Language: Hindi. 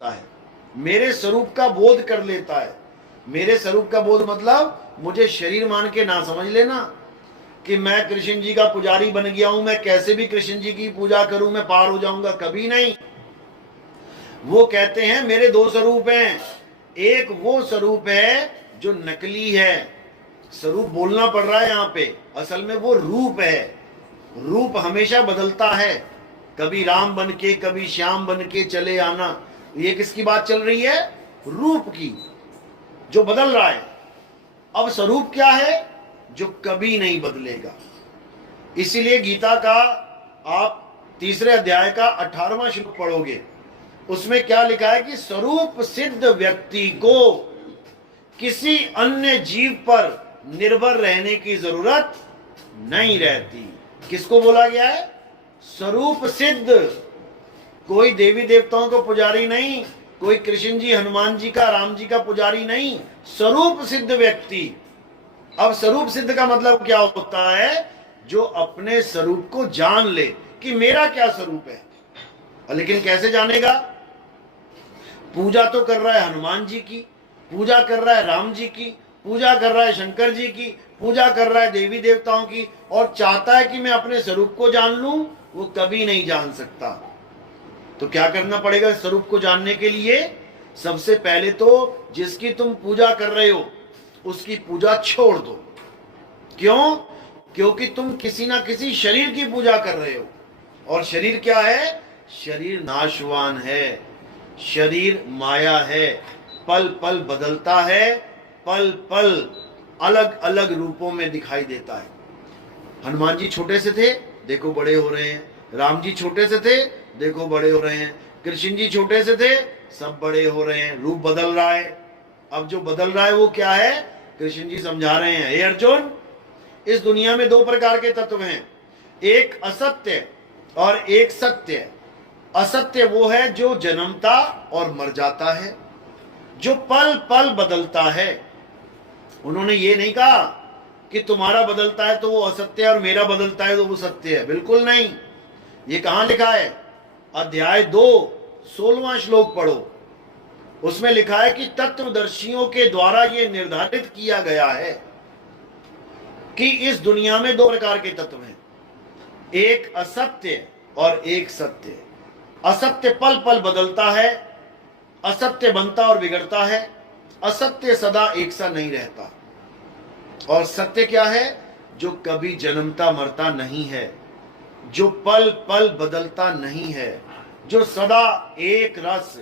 है, मेरे स्वरूप का बोध कर लेता है। मेरे स्वरूप का बोध मतलब मुझे शरीर मान के ना समझ लेना कि मैं कृष्ण जी का पुजारी बन गया हूं, मैं कैसे भी कृष्ण जी की पूजा करूं मैं पार हो जाऊंगा, कभी नहीं। वो कहते हैं मेरे दो स्वरूप हैं। एक वो स्वरूप है जो नकली है, स्वरूप बोलना पड़ रहा है यहां पे, असल में वो रूप है। रूप हमेशा बदलता है, कभी राम बन के कभी श्याम बन के चले आना। ये किसकी बात चल रही है? रूप की, जो बदल रहा है। अब स्वरूप क्या है? जो कभी नहीं बदलेगा। इसीलिए गीता का आप तीसरे अध्याय का 18वां श्लोक पढ़ोगे, उसमें क्या लिखा है कि स्वरूप सिद्ध व्यक्ति को किसी अन्य जीव पर निर्भर रहने की जरूरत नहीं रहती। किसको बोला गया है? स्वरूप सिद्ध। कोई देवी देवताओं का पुजारी नहीं, कोई कृष्ण जी हनुमान जी का राम जी का पुजारी नहीं, स्वरूप सिद्ध व्यक्ति। अब स्वरूप सिद्ध का मतलब क्या होता है? जो अपने स्वरूप को जान ले कि मेरा क्या स्वरूप है। लेकिन कैसे जानेगा? पूजा तो कर रहा है हनुमान जी की, पूजा कर रहा है राम जी की, पूजा कर रहा है शंकर जी की, पूजा कर रहा है देवी देवताओं की, और चाहता है कि मैं अपने स्वरूप को जान लूं, वो कभी नहीं जान सकता। तो क्या करना पड़ेगा स्वरूप को जानने के लिए? सबसे पहले तो जिसकी तुम पूजा कर रहे हो उसकी पूजा छोड़ दो। क्यों? क्योंकि तुम किसी ना किसी शरीर की पूजा कर रहे हो, और शरीर क्या है? शरीर नाशवान है, शरीर माया है, पल पल बदलता है, पल पल अलग अलग रूपों में दिखाई देता है। हनुमान जी छोटे से थे, देखो बड़े हो रहे हैं। राम जी छोटे से थे, देखो बड़े हो रहे हैं। कृष्ण जी छोटे से थे, सब बड़े हो रहे हैं। रूप बदल रहा है। अब जो बदल रहा है वो क्या है? कृष्ण जी समझा रहे हैं, हे अर्जुन, इस दुनिया में दो प्रकार के तत्व हैं, एक असत्य और एक सत्य। असत्य वो है जो जन्मता और मर जाता है, जो पल पल बदलता है। उन्होंने ये नहीं कहा कि तुम्हारा बदलता है तो वो असत्य है और मेरा बदलता है तो वो सत्य है, बिल्कुल नहीं। ये कहां लिखा है? अध्याय 2 16वां श्लोक पढ़ो, उसमें लिखा है कि तत्वदर्शियों के द्वारा यह निर्धारित किया गया है कि इस दुनिया में दो प्रकार के तत्व हैं, एक असत्य और एक सत्य। असत्य पल पल बदलता है, असत्य बनता और बिगड़ता है, असत्य सदा एक सा नहीं रहता। और सत्य क्या है? जो कभी जन्मता मरता नहीं है, जो पल पल बदलता नहीं है, जो सदा एक रस